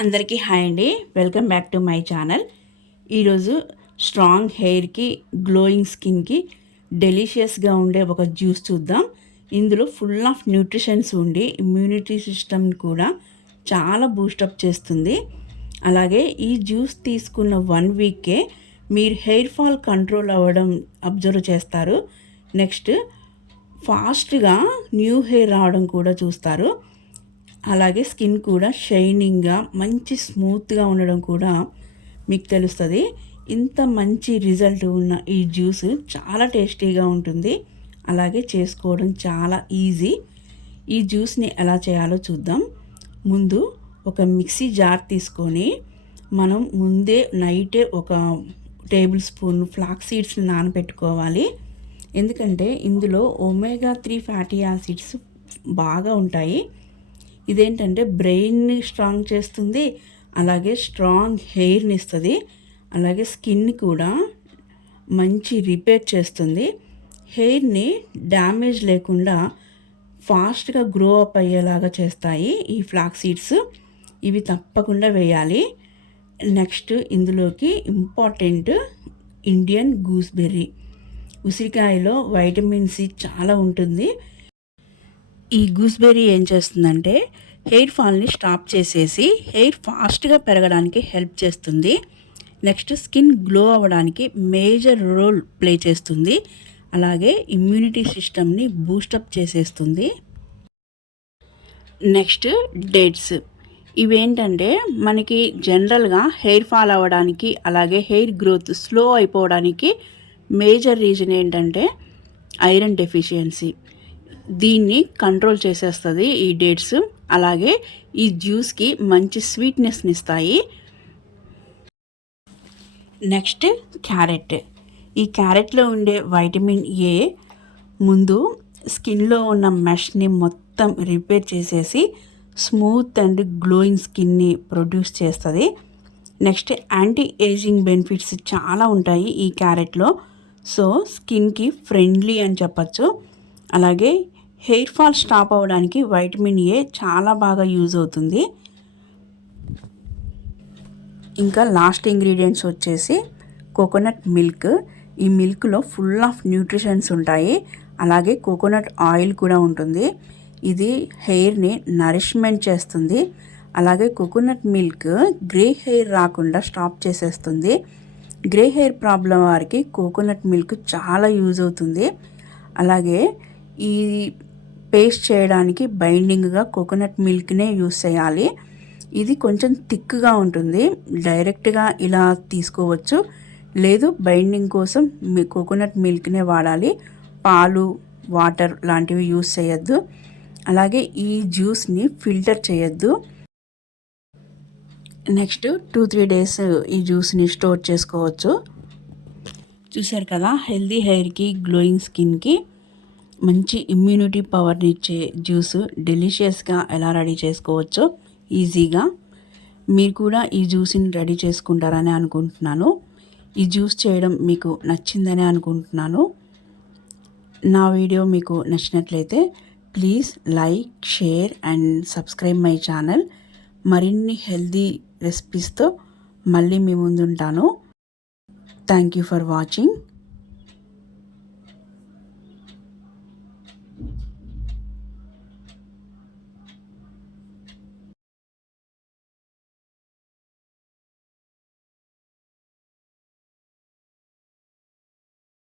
అందరికీ హాయ్ అండి. Welcome back to my channel. ఈరోజు స్ట్రాంగ్ హెయిర్కి, గ్లోయింగ్ స్కిన్కి డెలిషియస్గా ఉండే ఒక జ్యూస్ చూద్దాం. ఇందులో ఫుల్ ఆఫ్ న్యూట్రిషన్స్ ఉండి ఇమ్యూనిటీ సిస్టమ్ కూడా చాలా బూస్టప్ చేస్తుంది. అలాగే ఈ జ్యూస్ తీసుకున్న 1 వీకే మీరు హెయిర్ ఫాల్ కంట్రోల్ అవ్వడం అబ్జర్వ్ చేస్తారు. నెక్స్ట్ ఫాస్ట్గా న్యూ హెయిర్ రావడం కూడా చూస్తారు. అలాగే స్కిన్ కూడా షైనింగ్గా మంచి స్మూత్గా ఉండడం కూడా మీకు తెలుస్తుంది. ఇంత మంచి రిజల్ట్ ఉన్న ఈ జ్యూస్ చాలా టేస్టీగా ఉంటుంది. అలాగే చేసుకోవడం చాలా ఈజీ. ఈ జ్యూస్ని ఎలా చేయాలో చూద్దాం. ముందు ఒక మిక్సీ జార్ తీసుకొని మనం ముందే నైటే ఒక టేబుల్ స్పూన్ ఫ్లాక్స్ సీడ్స్ని నానబెట్టుకోవాలి. ఎందుకంటే ఇందులో ఒమేగా 3 ఫ్యాటీ యాసిడ్స్ బాగా ఉంటాయి. ఇదేంటంటే బ్రెయిన్ని స్ట్రాంగ్ చేస్తుంది, అలాగే స్ట్రాంగ్ హెయిర్ని ఇస్తుంది, అలాగే స్కిన్ కూడా మంచి రిపేర్ చేస్తుంది. హెయిర్ని డ్యామేజ్ లేకుండా ఫాస్ట్గా గ్రో అప్ అయ్యేలాగా చేస్తాయి ఈ ఫ్లాక్స్ సీడ్స్. ఇవి తప్పకుండా వేయాలి. నెక్స్ట్ ఇందులోకి ఇంపార్టెంట్ ఇండియన్ గూస్బెర్రీ. ఉసిరికాయలో వైటమిన్ సి చాలా ఉంటుంది. ఈ గూస్బెర్రీ ఏం చేస్తుందంటే హెయిర్ ఫాల్ని స్టాప్ చేసేసి హెయిర్ ఫాస్ట్గా పెరగడానికి హెల్ప్ చేస్తుంది. నెక్స్ట్ స్కిన్ గ్లో అవ్వడానికి మేజర్ రోల్ ప్లే చేస్తుంది. అలాగే ఇమ్యూనిటీ సిస్టమ్ని బూస్టప్ చేసేస్తుంది. Next dates. ఇవేంటంటే మనకి జనరల్గా హెయిర్ ఫాల్ అవ్వడానికి అలాగే హెయిర్ గ్రోత్ స్లో అయిపోవడానికి మేజర్ రీజన్ ఏంటంటే ఐరన్ డెఫిషియన్సీ. దీన్ని కంట్రోల్ చేసేస్తుంది ఈ డేట్స్. అలాగే ఈ జ్యూస్కి మంచి స్వీట్నెస్ని ఇస్తాయి. Next carrot. ఈ క్యారెట్లో ఉండే వైటమిన్ ఏ ముందు స్కిన్లో ఉన్న మెష్ని మొత్తం రిపేర్ చేసేసి స్మూత్ అండ్ గ్లోయింగ్ స్కిన్ని ప్రొడ్యూస్ చేస్తుంది. నెక్స్ట్ యాంటీ ఏజింగ్ బెనిఫిట్స్ చాలా ఉంటాయి ఈ క్యారెట్లో. సో స్కిన్కి ఫ్రెండ్లీ అని చెప్పచ్చు. అలాగే హెయిర్ ఫాల్ స్టాప్ అవ్వడానికి వైటమిన్ ఏ చాలా బాగా యూజ్ అవుతుంది. ఇంకా లాస్ట్ ఇంగ్రీడియంట్స్ వచ్చేసి కోకోనట్ మిల్క్. ఈ మిల్క్లో ఫుల్ ఆఫ్ న్యూట్రిషన్స్ ఉంటాయి. అలాగే కోకోనట్ ఆయిల్ కూడా ఉంటుంది. ఇది హెయిర్ని నరిష్మెంట్ చేస్తుంది. అలాగే కోకోనట్ మిల్క్ గ్రే హెయిర్ రాకుండా స్టాప్ చేసేస్తుంది. గ్రే హెయిర్ ప్రాబ్లం వారికి కోకోనట్ మిల్క్ చాలా యూజ్ అవుతుంది. అలాగే ఈ పేస్ట్ చేయడానికి బైండింగ్గా కోకోనట్ మిల్క్నే యూస్ చేయాలి. ఇది కొంచెం థిక్గా ఉంటుంది. డైరెక్ట్గా ఇలా తీసుకోవచ్చు, లేదు బైండింగ్ కోసం మీ కోకోనట్ మిల్క్నే వాడాలి. పాలు, వాటర్ లాంటివి యూస్ చేయొద్దు. అలాగే ఈ జ్యూస్ని ఫిల్టర్ చేయొద్దు. నెక్స్ట్ 2-3 డేస్ ఈ జ్యూస్ని స్టోర్ చేసుకోవచ్చు. చూసారు కదా, హెల్దీ హెయిర్కి, గ్లోయింగ్ స్కిన్కి మంచి ఇమ్యూనిటీ పవర్ని ఇచ్చే జ్యూస్ డెలిషియస్గా ఎలా రెడీ చేసుకోవచ్చో ఈజీగా. మీరు కూడా ఈ జ్యూస్ని రెడీ చేసుకుంటారని అనుకుంటున్నాను. ఈ జ్యూస్ చేయడం మీకు నచ్చిందని అనుకుంటున్నాను. నా వీడియో మీకు నచ్చినట్లయితే please like, share and subscribe my channel. మరిన్ని హెల్దీ రెసిపీస్తో మళ్ళీ మీ ముందుంటాను. Thank you for watching.